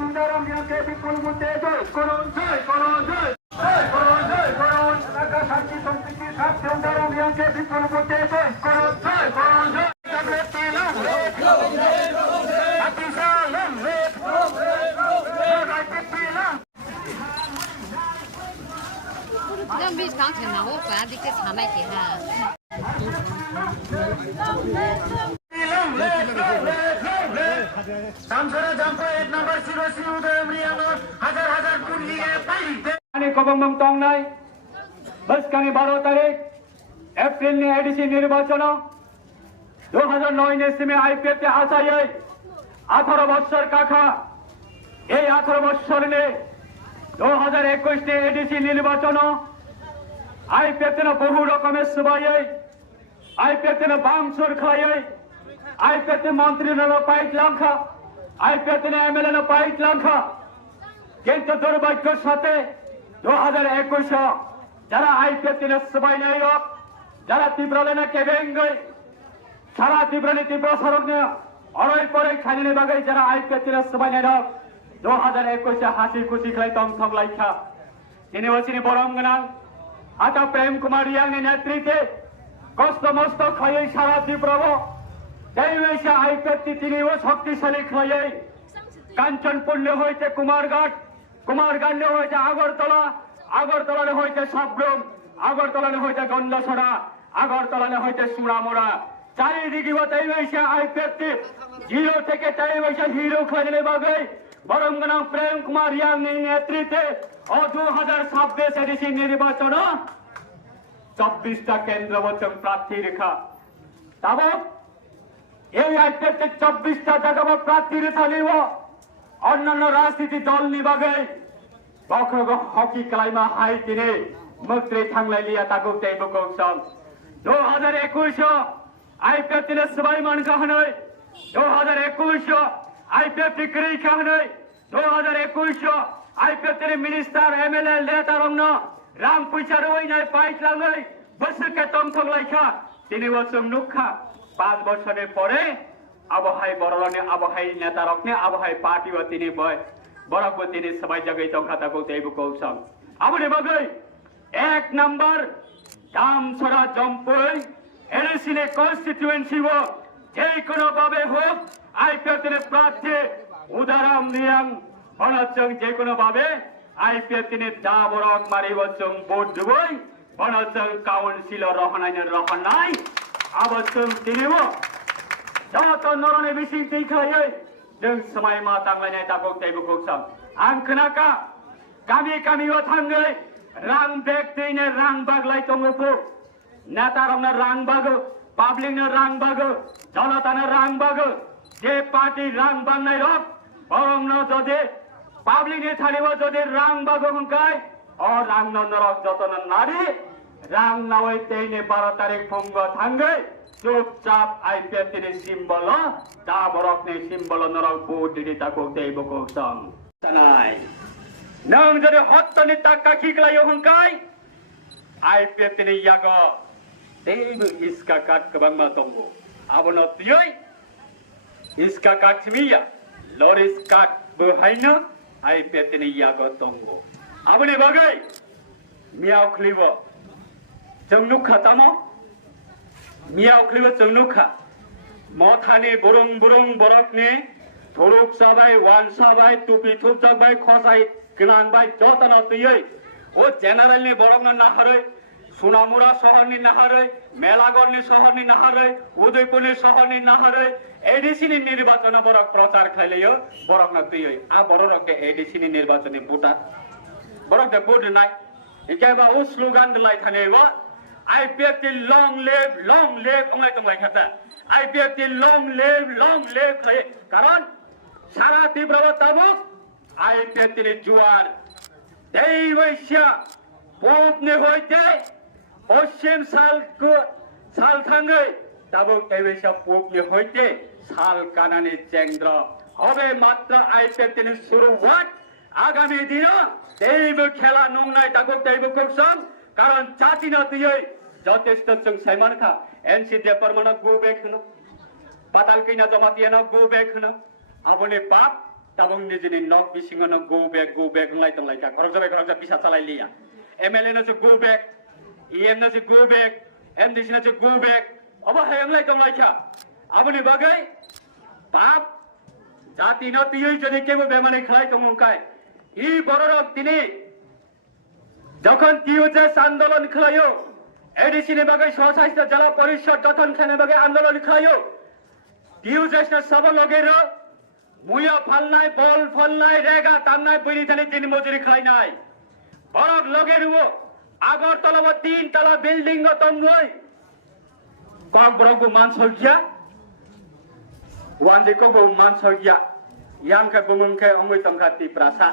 সুন্দরম বিয়াকে বিপুল মধ্যে জয় করুন জয় করুন জয় জয় করুন জয় করুন এলাকা শান্তি সম্প্রীতি সব সুন্দরম বিয়াকে বিপুল মধ্যে জয় করুন জয় করুন জয়那没长城呢，我本来得给他买给他。 কবং টং নাই বসকানি 12 তারিখ এপ্রিল নি এডিসি নির্বাচন 2009 নেসিমে আইপিএফ তে আসাই 18 বছর কাকা এই 18 বছর নে 2021 নে এডিসি নির্বাচন আইপিএফ তে বহু রকমের সবাই আইপিএফ তে বাম সুর খাই আইপিএফ তে মন্ত্রী ন পাইট লাখা আইপিএফ তে এমএলএ ন পাইট লাখা কিন্তু দুর্ভাগ্যের সাথে 2021 যারা আইপিএফ তে সবাই নাই যারা তীব্রলেনা কেবেঙ্গই সারা তীব্রনি তীব্র সড়ক নে অরই পরে খালিনে বাগাই যারা আইপিএফ তে সবাই নাই 2021 হাসি খুশি খাই তং থং লাইখা তিনি ওছিনি বরমগনা আটা প্রেম কুমার ইয়াং নেতৃত্বে কষ্ট মস্ত খাই সারা তীব্রব দেইবেশা আইপিএফ তিনিও শক্তিশালী খাই কাঞ্চনপুর হইতে কুমারঘাট কুমারঘাট হইতে আগরতলা আগরতলা হইতে সাবরুম আগরতলা হইতে গন্ডাছড়া আগরতলা হইতে সুরামোড়া চারিদিকে দেইবেশা আইপিএফ জিরো থেকে দেইবেশা হিরো খাইলে বাগাই বরমগনা প্রেম কুমার ইয়াং নেতৃত্বে 2026 এডিসি নির্বাচন 24টা কেন্দ্র বচন প্রার্থী রেখা তবে এই আইপিএফ 24টা জায়গা প্রার্থী রেখা নিব অন্যান্য রাজনীতি দল নিবাগে বক্র হকি ক্লাইমা হাই তিনে মন্ত্রী থাংলাই লিয়া তাকো তেইব কৌশল 2021 আইপিএফ তিনে সবাই মান কাহনই 2021 আইপিএফ টিকরি কাহনই 2021 আইপিএফ তিনে মিনিস্টার এমএলএ নেতা রংন রাম পয়সা রই নাই পাইট লাঙ্গই বসকে তং থং লাইখা তিনি বছর নুখা 5 বছরের পরে আবহাই বড়লনে আবহাই নেতা রকনে আবহাই পার্টি ও তিনি বয় বরক তিনি সবাই জায়গায় তংখাতা কো দেব কৌশল আবনে বগই 1 নাম্বার দামছড়া জম্পই এডিসিনে কনস্টিটিউয়েন্সি ও যে কোনো ভাবে হোক আইপিএফ এর প্রার্থী উদারাম নিয়াম বনচং যে কোনো ভাবে আইপিএফ তিনি দা বরক মারি বচং ভোট দুবই বনচং কাউন্সিলর রহনাইনের রহনাই আবচং তিনিও যত নরনে বিসিং তিখাই जों समाय मा तांलायनाय दागौ दैबो कौशल आं खोनाका गामि गामियाव थाङै रां बेग दैनो रां बागलाय दङबो नेतारनो रां बागो पाब्लिकनो रां बागो जनतानो रां बागो जे पार्टी रां बांनाय रक बरंनो जदि पाब्लिकनि थालिबो जदि रां बागो हंकाय अ रां नरक जतन नारी रां नावै दैने 12 तारिख फुंग थाङै চুপচাপ আইপিএফ তিনি সিম্বল তা বরকনে সিম্বল নরক বুট দিদি তাকো দেব কৌশল তানাই নং যদি হত্তনি টাকা খিকলাই হংকাই আইপিএফ তিনি ইয়াগ দেব ইসকা কাট কবাংমা দঙ্গো আবনো তুই ইসকা কাট মিয়া লরিস কাট বহাইনা আইপিএফ তিনি ইয়াগ দঙ্গো আবনি বাগাই মিয়াও খলিব জংনুক খাতামো मियाव खलिबो जोंनुखा मथानि बुरुं बुरुं बरकनि थुरुक जाबाय वान जाबाय टुपि थुप जाबाय खसाय गोनांबाय जतन तुयै ओ जेनारेलनि बरकनो नाहारै सोनामुरा शहरनि नाहारै मेलागड़नि शहरनि नाहारै उदयपुरनि शहरनि नाहारै एडिसिनि निर्वाचन बरक प्रचार खाइलयो बरकनो तुयै आ बरकके एडिसिनि निर्वाचननि बुटा बरकते बुट नाय इकेबा उ स्लोगान दलाय थानेबा आईपीएफ की लॉन्ग लिव ओंगाय तंगाय खाता आईपीएफ की लॉन्ग लिव खाए कारण सारा तीव्र ताबुक आईपीएफ की जुआर देवैश्या पोपने होइते पश्चिम साल थांगै ताबुक देवैश्या पोपने होइते साल कानानि चेंद्र हबे मात्र आईपीएफ की शुरुआत आगामी दिन देव खेला नंगनाय ताबुक देव कौशल कारण जाति न तुयै যথেষ্ট जों साइमानखा एनसी देपारमाना गो बेक होनो पाताल कैना जमातियाना गो बेक होनो आबने बाप tabung ni jini nok bising no go back ngai tong lai ka khorok ja bisa chalai liya MLA no go back EM no go back MDC no go back aba hayang lai tong lai ka abuni bagai pap jati no tiyoi jodi kebo bemane khlai tong kai ই বড়রক তিনি যখন টিউজেস আন্দোলন খেলায়ও এডিসিনে বাগে স্বশাসিত জেলা পরিষদ গঠন খেলে বাগে আন্দোলন খেলায়ও টিউজেস না সব লগের মুয়া ফালনাই বল ফলনাই রেগা তান্নাই বইনি তানি দিন মজুরি খাই নাই বড়ক লগের আগরতলা 3 তলা বিল্ডিং তমই কক বড়গু মান সলকিয়া ওয়ান যে কবু মান সলকিয়া ইয়াংকে বুমুংকে অমই তমখাতি প্রাসা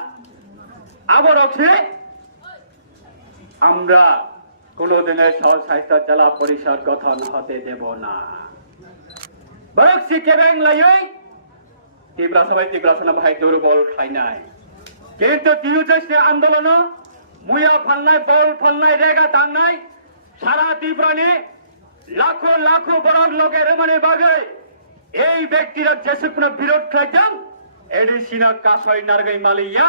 আবার আছে আমরা কোনদিনের স্বশাসিত জেলা পরিষদ গঠন হতে দেব না বরং সিকেবেং লাইই তীব্র সবাই তীব্রসনা ভাই দুর্বল খাই নাই কিন্তু টিউজেসে আন্দোলন মুয়া ফালনাই বল ফলনাই রেগা টাংনাই সারা তীব্রনে লাখো লাখো বড় লোকের মানে বাগে এই ব্যক্তিরা যেসব কোনো বিরোধ খাইতাম এডিসিনা কাছই নারগাই মালিয়া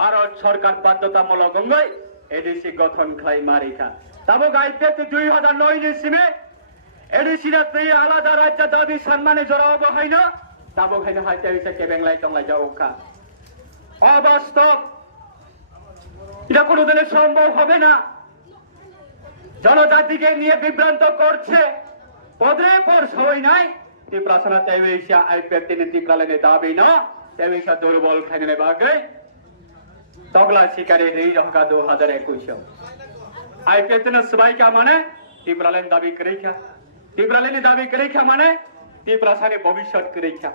ভারত সরকার বাধ্যতামূলক গঙ্গই এডিসি গঠন খাই মারিকা তাবো গাইতে 2009 ইসিমে এডিসিনা তে আলাদা রাজ্য দাবি সম্মানে জড়াবো হইল তাবো খাইনে হাইতে হইছে কেবেংলাই টংলাই যাওকা অবাস্তব এটা কোনোদিনই সম্ভব হবে না জনজাতিকে নিয়ে বিভ্রান্ত করছে পদে পর সবাই নাই তীব্রাসনা তেবিশা আইপিএফটি নীতি প্রালনে দাবি না তেবিশা দুর্বল খাইনে বাগে তগলা শিকারে রেই রহকা 2021 आईपीएफ ने सबाई क्या माने तीव्रालेन दाबी करे क्या तीव्रालेन दाबी करे क्या माने तीव्रासाने भविष्य करे क्या